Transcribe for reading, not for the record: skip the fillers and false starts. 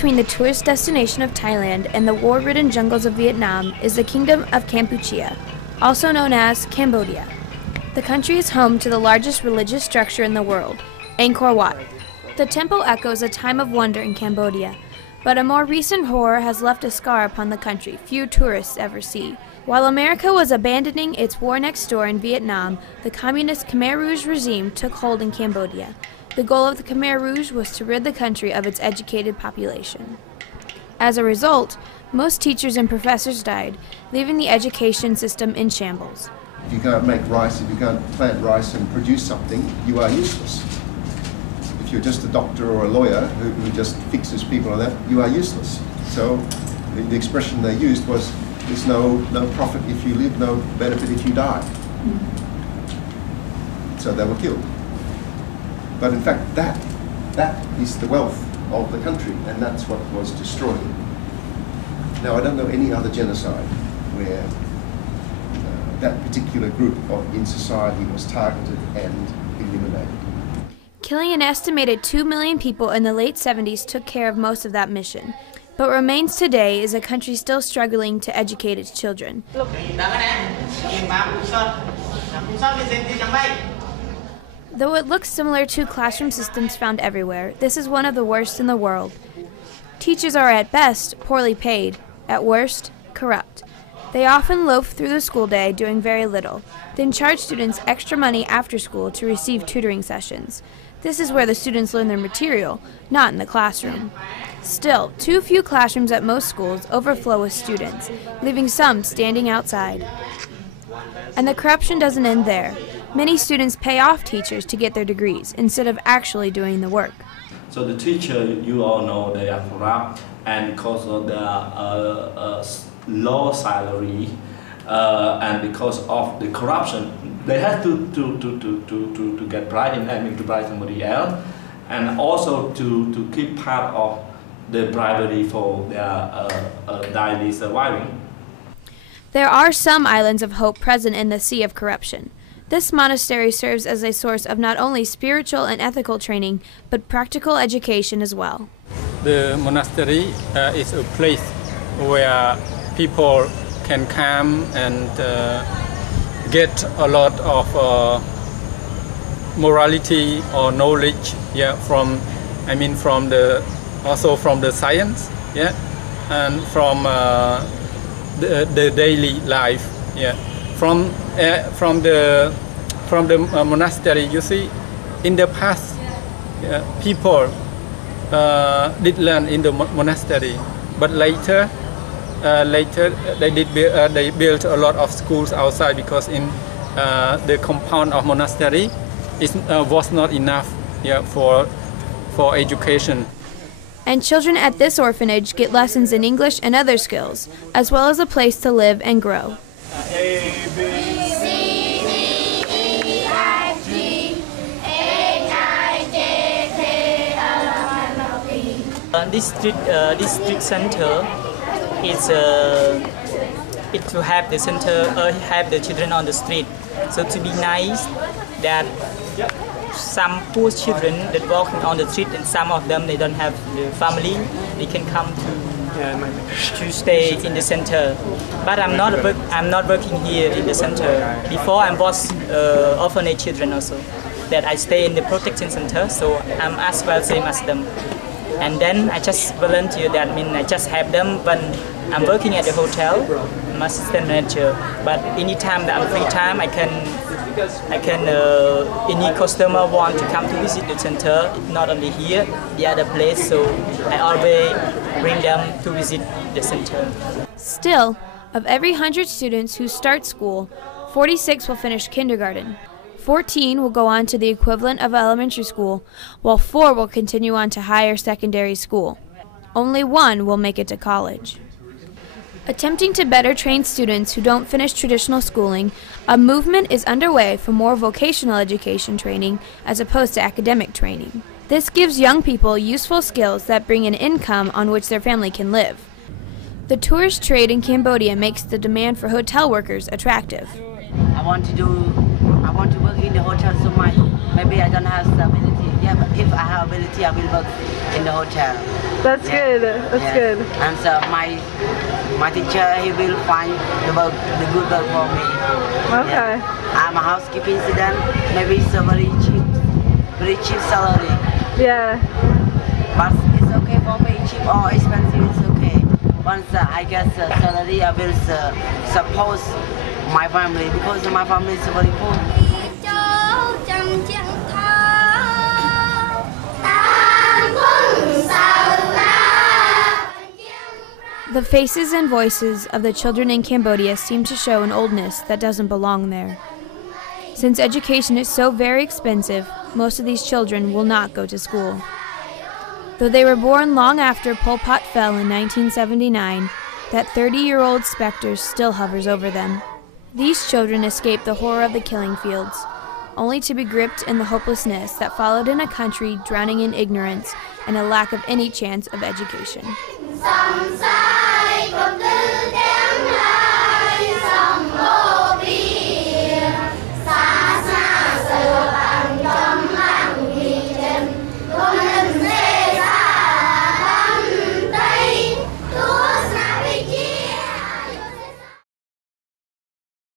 between the tourist destination of Thailand and the war-ridden jungles of Vietnam is the Kingdom of Kampuchea, also known as Cambodia. The country is home to the largest religious structure in the world, Angkor Wat. The temple echoes a time of wonder in Cambodia, but a more recent horror has left a scar upon the country few tourists ever see. While America was abandoning its war next door in Vietnam, the communist Khmer Rouge regime took hold in Cambodia. The goal of the Khmer Rouge was to rid the country of its educated population. As a result, most teachers and professors died, leaving the education system in shambles. If you can't make rice, if you can't plant rice and produce something, you are useless. If you're just a doctor or a lawyer who just fixes people like that, you are useless. So the expression they used was, there's no profit if you live, no benefit if you die. So they were killed. But in fact, that is the wealth of the country, and that's what was destroyed. Now, I don't know any other genocide where that particular group in society was targeted and eliminated. Killing an estimated 2 million people in the late 70s took care of most of that mission. But what remains today is a country still struggling to educate its children. Though it looks similar to classroom systems found everywhere, this is one of the worst in the world. Teachers are at best poorly paid, at worst corrupt. They often loaf through the school day doing very little, then charge students extra money after school to receive tutoring sessions. This is where the students learn their material, not in the classroom. Still, too few classrooms at most schools overflow with students, leaving some standing outside. And the corruption doesn't end there. Many students pay off teachers to get their degrees instead of actually doing the work. So the teacher, you all know, they are corrupt, and because of the low salary and because of the corruption, they have to get bribe in having to bribe somebody else, and also to keep part of the bribery for their daily surviving. There are some islands of hope present in the sea of corruption. This monastery serves as a source of not only spiritual and ethical training, but practical education as well. The monastery is a place where people can come and get a lot of morality or knowledge, also from the science, and from the daily life, From the monastery, you see, in the past, people did learn in the monastery, but later they built a lot of schools outside because in the compound of monastery was not enough for education. And children at this orphanage get lessons in English and other skills, as well as a place to live and grow. This street center is it to have the center have the children on the street. So to be nice that some poor children that walking on the street, and some of them they don't have the family, they can come to stay in the center. But I'm not working here in the center. Before I was orphanage children also, that I stay in the protection center, so I'm as well same as them. And then I just volunteer, that means I just have them when I'm working at the hotel, I'm assistant manager. But anytime that I'm free time, I can any customer want to come to visit the center, not only here, the other place, so I always bring them to visit the center. Still, of every 100 students who start school, 46 will finish kindergarten. 14 will go on to the equivalent of elementary school, while 4 will continue on to higher secondary school. Only 1 will make it to college. Attempting to better train students who don't finish traditional schooling, a movement is underway for more vocational education training as opposed to academic training. This gives young people useful skills that bring an income on which their family can live. The tourist trade in Cambodia makes the demand for hotel workers attractive. I want to work in the hotel so much. Maybe I don't have stability. Yeah, but if I have ability, I will work in the hotel. That's good. That's good. And so my teacher, he will find the good work for me. Okay. Yeah. I'm a housekeeping student. Maybe it's a very cheap salary. Yeah. But it's okay for me. Cheap or expensive, it's okay. Once I get the salary, I will support my family because my family is very poor. The faces and voices of the children in Cambodia seem to show an oldness that doesn't belong there. Since education is so very expensive, most of these children will not go to school. Though they were born long after Pol Pot fell in 1979, that 30-year-old specter still hovers over them. These children escaped the horror of the killing fields, only to be gripped in the hopelessness that followed in a country drowning in ignorance and a lack of any chance of education.